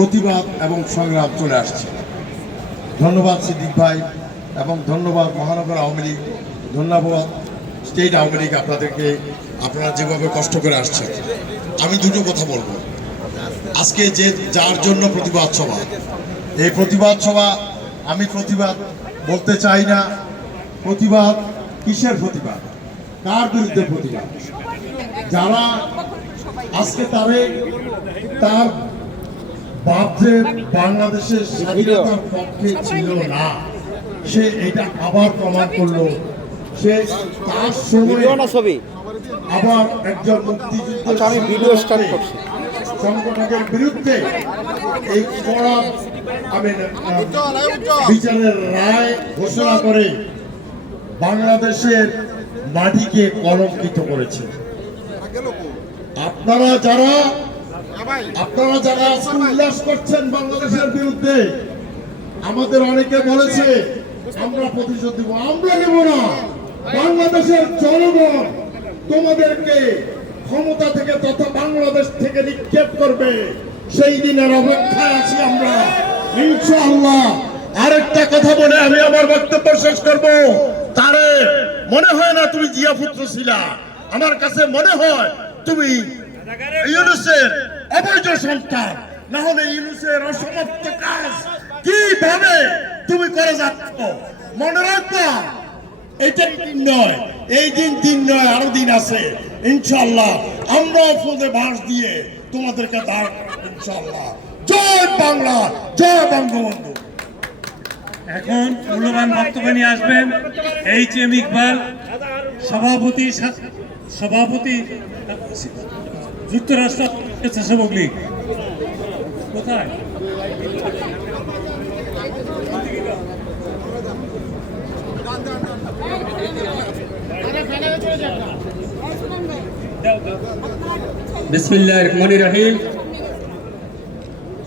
প্রতিবাদ এবং সংগ্রাম চলে আসছে। ধন্যবাদ সিদ্দিক ভাই এবং ধন্যবাদ মহানগর আওয়ামী লীগ, ধন্যবাদ স্টেট আওয়ামী লীগ, আপনারা যেভাবে কষ্ট করে আসছেন। আমি দুটো কথা বলবো। আজকে যার জন্য প্রতিবাদ সভা, এই প্রতিবাদ সভা, আমি প্রতিবাদ বলতে চাই না। প্রতিবাদ কিসের প্রতিবাদ, কার বিরুদ্ধে প্রতিবাদ? যারা আজকে তার বাপ যে বাংলাদেশের স্বাধীনতার পক্ষে ছিল না, সে এটা আবার প্রমাণ করলো। সে তার সময় আবার একজন মুক্তিযুদ্ধের সংগঠনের বিরুদ্ধে এই কড়া বিচারের রায় ঘোষণা করে বাংলাদেশের মাটিকে কলঙ্কিত করেছে। আপনারা যারা উল্লাস করছেন বাংলাদেশের বিরুদ্ধে, আমাদের অনেকে বলেছে আমরা প্রতিশোধ দিব, আমরা নেব না। বাংলাদেশের জনগণ তোমাদেরকে ক্ষমতা থেকে তথা বাংলাদেশ থেকে নিক্ষেপ করবে, সেই দিনের অপেক্ষায় আছি আমরা, ইনশাআল্লাহ। আরেকটা কথা বলে আমি আমার বক্তব্য শেষ করব। তারে মনে হয় না তুমি জিয়া পুত্র ছিলা, আমার কাছে মনে হয় তুমি ইউনূসের অবৈধ সন্তান। না হলে ইউনূসের অসমাপ্ত কাজ কিভাবে তুমি করে যাচ্ছ? মনে রাখবা, এইটাই দিন নয়, এই দিন নয়, আরো দিন আছে। ইনশাআল্লাহ আমরা ফুলে বাঁশ দিয়ে তোমাদেরকে দাঁড়, ইনশাআল্লাহ। জয় বাংলা, জয় বঙ্গবন্ধু। এখন মূল্যবান বক্তব্য নিয়ে আসবেন HM ইকবাল, সভাপতি যুক্তরাষ্ট্র স্বেচ্ছাসেবক লীগ। কোথায়? বিসমিল্লাহির রহমানির রহিম।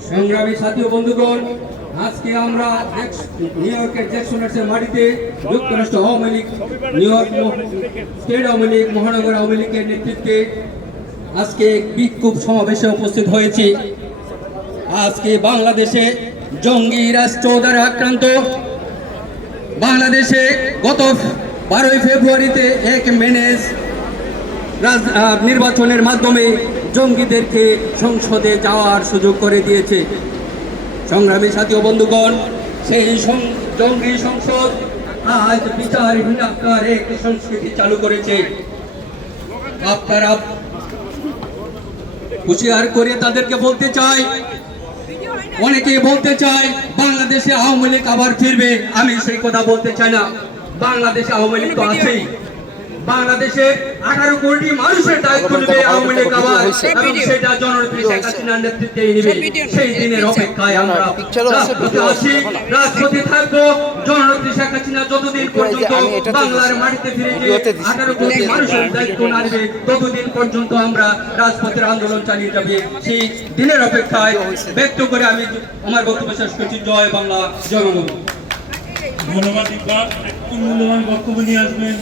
সংগ্রামী সাথী ও বন্ধুগণ, আজকে আমরা নিউ ইয়র্কের জ্যাকসনের মাটিতে যুক্তরাষ্ট্র Awami League, new York state Awami League, মহানগর আওয়ামী লীগের নেতৃত্বে আজকে বিক্ষোভ সমাবেশে উপস্থিত হয়েছি। আজকে বাংলাদেশে জঙ্গি রাষ্ট্র দ্বারা আক্রান্ত বাংলাদেশে গত 12 ফেব্রুয়ারিতে এক ম্যানেজ নির্বাচনের মাধ্যমে জঙ্গিদেরকে সংসদে যাওয়ার সুযোগ করে দিয়েছে। সংগ্রামী সাথী ও বন্ধুগণ, সেই জঙ্গি সংসদ আজ বিচারহীন আকারে একটি সংস্কৃতি চালু করেছে। আপনারা হুঁশিয়ার করে তাদেরকে বলতে চাই, অনেকে বলতে চায় বাংলাদেশে আওয়ামী লীগ আবার ফিরবে। আমি সেই কথা বলতে চাই না। বাংলাদেশে আওয়ামী লীগ তো আছেই। বাংলাদেশে 18 কোটি মানুষের দায়িত্ব নেবে আওয়ামী লীগ আবার, এবং সেটা জননেত্রী শেখ হাসিনার নেতৃত্বেই নেবে। সেই দিনের অপেক্ষায় আমরা রাজপথে আছি, রাজপথে থাকবো। জননেত্রী শেখ হাসিনা যতদিন পর্যন্ত বাংলার মাটিতে ফিরে গিয়ে 18 কোটি মানুষের দায়িত্ব না নেবে, ততদিন পর্যন্ত আমরা রাজপথের আন্দোলন চালিয়ে যাবে। সেই দিনের অপেক্ষায় ব্যক্ত করে আমি আমার বক্তব্য শেষ করছি। জয় বাংলা, জয় বঙ্গবন্ধু। ধন্যবাদ ইকবাল। একটু মূল্যবান বক্তব্য নিয়ে আসবেন